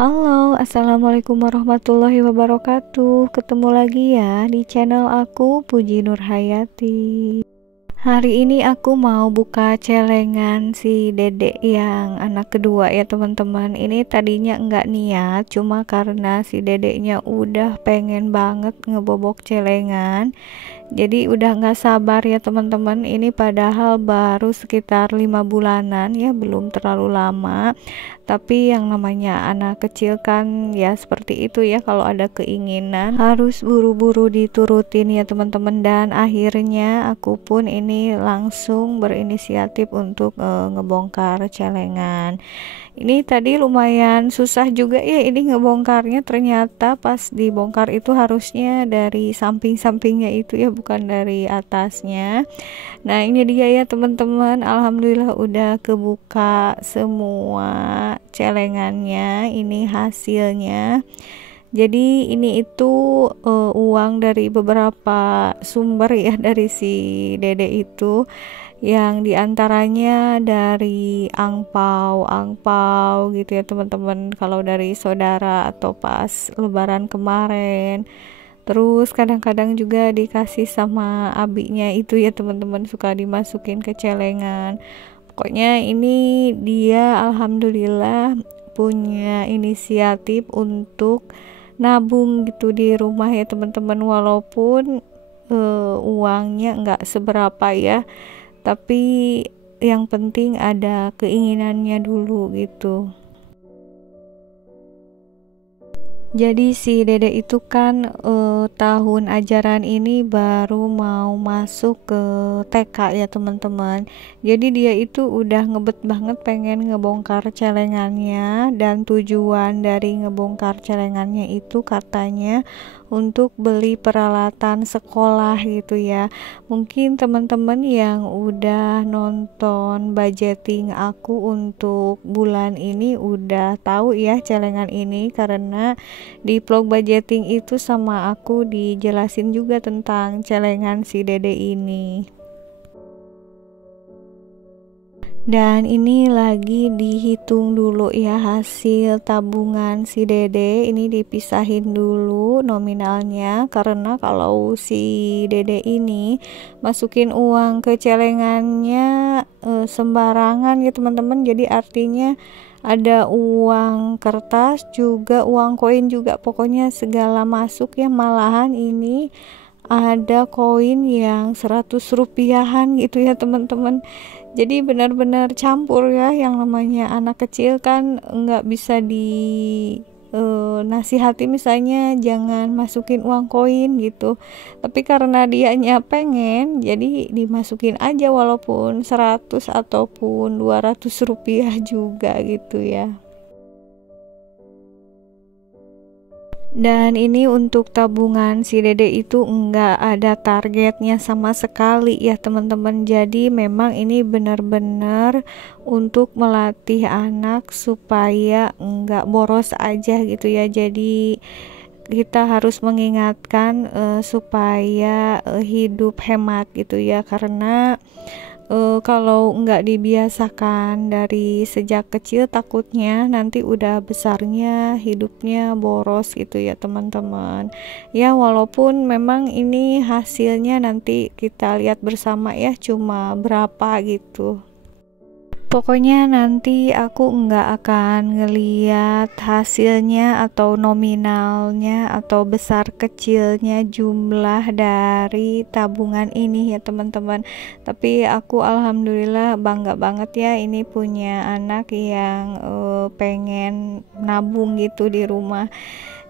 Halo, assalamualaikum warahmatullahi wabarakatuh. Ketemu lagi ya di channel aku, Puji Nurhayati. Hari ini aku mau buka celengan si dedek yang anak kedua ya teman-teman. Ini tadinya enggak niat, cuma karena si dedeknya udah pengen banget ngebobok celengan. Jadi udah nggak sabar ya teman-teman. Ini padahal baru sekitar 5 bulanan ya, belum terlalu lama. Tapi yang namanya anak kecil kan ya seperti itu ya, kalau ada keinginan harus buru-buru diturutin ya teman-teman. Dan akhirnya aku pun ini langsung berinisiatif untuk ngebongkar celengan. Ini tadi lumayan susah juga ya ini ngebongkarnya, ternyata pas dibongkar itu harusnya dari samping-sampingnya itu ya, bukan dari atasnya. Nah ini dia ya teman-teman, alhamdulillah udah kebuka semua celengannya. Ini hasilnya. Jadi ini itu uang dari beberapa sumber ya dari si dede itu, yang diantaranya dari angpau gitu ya teman-teman, kalau dari saudara atau pas lebaran kemarin. Terus kadang-kadang juga dikasih sama abinya itu ya teman-teman, suka dimasukin ke celengan. Pokoknya ini dia alhamdulillah punya inisiatif untuk nabung gitu di rumah ya teman-teman, walaupun uangnya nggak seberapa ya, tapi yang penting ada keinginannya dulu gitu. Jadi si dede itu kan tahun ajaran ini baru mau masuk ke TK ya teman-teman. Jadi dia itu udah ngebet banget pengen ngebongkar celengannya, dan tujuan dari ngebongkar celengannya itu katanya untuk beli peralatan sekolah gitu ya. Mungkin teman-teman yang udah nonton budgeting aku untuk bulan ini udah tahu ya celengan ini, karena di vlog budgeting itu sama aku dijelasin juga tentang celengan si dede ini. Dan ini lagi dihitung dulu ya hasil tabungan si dede. Ini dipisahin dulu nominalnya, karena kalau si dede ini masukin uang ke celengannya sembarangan ya teman-teman. Jadi artinya ada uang kertas juga, uang koin juga, pokoknya segala masuk ya. Malahan ini ada koin yang 100 rupiahan gitu ya teman-teman. Jadi benar-benar campur ya, yang namanya anak kecil kan nggak bisa di nasihati misalnya jangan masukin uang koin gitu, tapi karena dianya pengen jadi dimasukin aja walaupun 100 ataupun 200 rupiah juga gitu ya. Dan ini untuk tabungan si dede itu enggak ada targetnya sama sekali ya teman-teman. Jadi memang ini benar-benar untuk melatih anak supaya enggak boros aja gitu ya. Jadi kita harus mengingatkan supaya hidup hemat gitu ya, karena kalau nggak dibiasakan dari sejak kecil takutnya nanti udah besarnya hidupnya boros gitu ya teman-teman. Ya walaupun memang ini hasilnya nanti kita lihat bersama ya, cuma berapa gitu. Pokoknya nanti aku nggak akan ngeliat hasilnya atau nominalnya atau besar kecilnya jumlah dari tabungan ini ya teman-teman. Tapi aku alhamdulillah bangga banget ya ini punya anak yang pengen nabung gitu di rumah.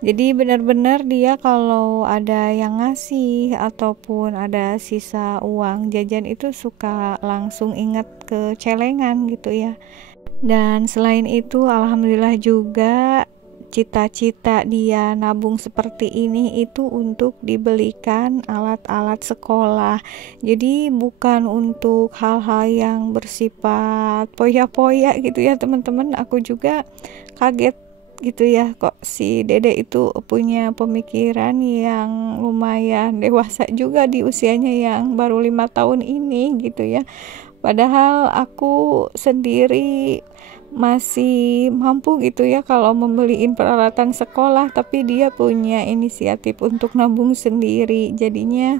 Jadi benar-benar dia kalau ada yang ngasih ataupun ada sisa uang jajan itu suka langsung ingat ke celengan gitu ya. Dan selain itu alhamdulillah juga cita-cita dia nabung seperti ini itu untuk dibelikan alat-alat sekolah. Jadi bukan untuk hal-hal yang bersifat poya-poya gitu ya teman-teman. Aku juga kaget gitu ya, kok si dede itu punya pemikiran yang lumayan dewasa juga di usianya yang baru 5 tahun ini gitu ya. Padahal aku sendiri masih mampu gitu ya kalau membeliin peralatan sekolah, tapi dia punya inisiatif untuk nabung sendiri. Jadinya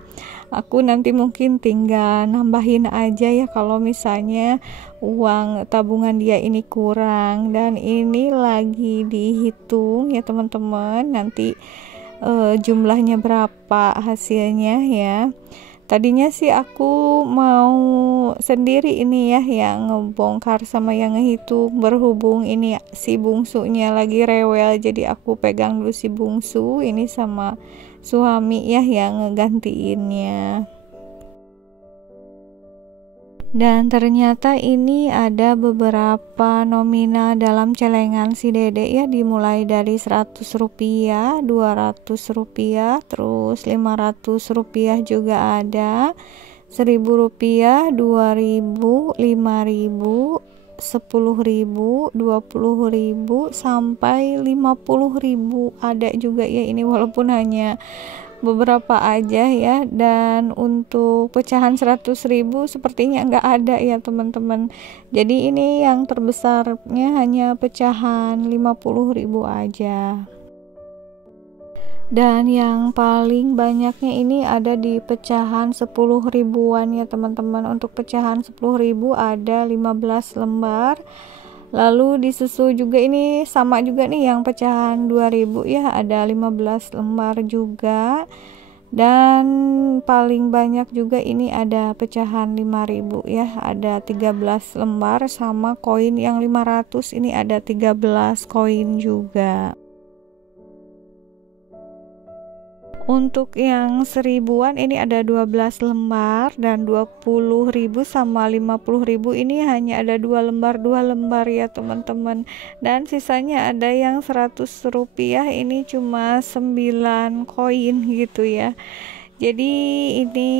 aku nanti mungkin tinggal nambahin aja ya kalau misalnya uang tabungan dia ini kurang. Dan ini lagi dihitung ya teman-teman, nanti jumlahnya berapa hasilnya ya. Tadinya sih aku mau sendiri ini ya yang ngebongkar sama yang ngehitung, berhubung ini si bungsunya lagi rewel, jadi aku pegang dulu si bungsu ini sama suami ya yang ngegantiinnya. Dan ternyata ini ada beberapa nominal dalam celengan si Dede ya, dimulai dari 100 rupiah, 200 rupiah, terus 500 rupiah juga ada, 1000 rupiah, 2000, 5000, 10.000, 20.000, sampai 50.000 ada juga ya ini, walaupun hanya beberapa aja ya. Dan untuk pecahan 100.000 sepertinya nggak ada ya teman-teman, jadi ini yang terbesarnya hanya pecahan 50.000 aja. Dan yang paling banyaknya ini ada di pecahan 10 ribuan ya teman-teman. Untuk pecahan 10.000 ada 15 lembar. Lalu disusul juga ini sama juga nih yang pecahan 2000 ya, ada 15 lembar juga. Dan paling banyak juga ini ada pecahan 5000 ya, ada 13 lembar, sama koin yang 500 ini ada 13 koin juga. Untuk yang 1000-an ini ada 12 lembar, dan 20.000 sama 50.000 ini hanya ada 2 lembar ya teman-teman. Dan sisanya ada yang 100 rupiah ini cuma 9 koin gitu ya. Jadi ini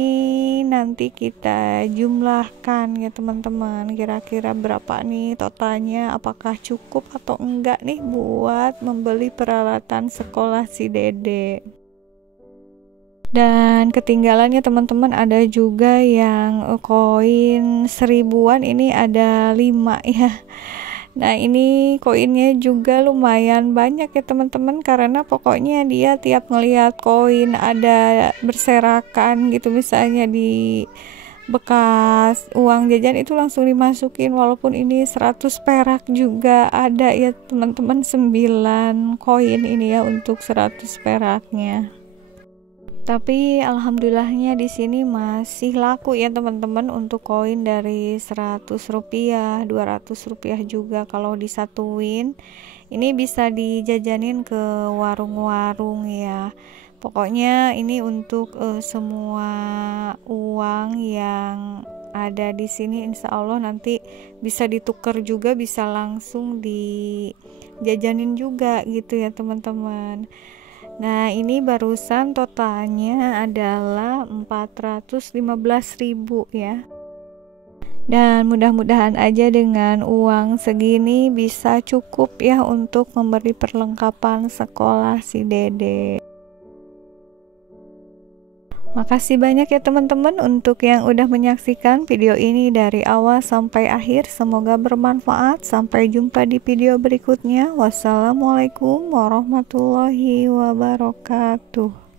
nanti kita jumlahkan ya teman-teman, kira-kira berapa nih totalnya, apakah cukup atau enggak nih buat membeli peralatan sekolah si Dede. Dan ketinggalannya teman-teman ada juga yang koin 1000-an ini ada 5 ya. Nah ini koinnya juga lumayan banyak ya teman-teman, karena pokoknya dia tiap ngelihat koin ada berserakan gitu, misalnya di bekas uang jajan itu langsung dimasukin, walaupun ini 100 perak juga ada ya teman-teman, 9 koin ini ya untuk 100 peraknya. Tapi alhamdulillahnya di sini masih laku ya teman-teman untuk koin dari 100 rupiah, 200 rupiah juga kalau disatuin. Ini bisa dijajanin ke warung-warung ya. Pokoknya ini untuk semua uang yang ada di sini, insya Allah nanti bisa ditukar juga, bisa langsung dijajanin juga gitu ya teman-teman. Nah ini barusan totalnya adalah 415.000 ya. Dan mudah-mudahan aja dengan uang segini bisa cukup ya untuk memberi perlengkapan sekolah si Dede. Makasih banyak ya teman-teman untuk yang udah menyaksikan video ini dari awal sampai akhir. Semoga bermanfaat. Sampai jumpa di video berikutnya. Wassalamualaikum warahmatullahi wabarakatuh.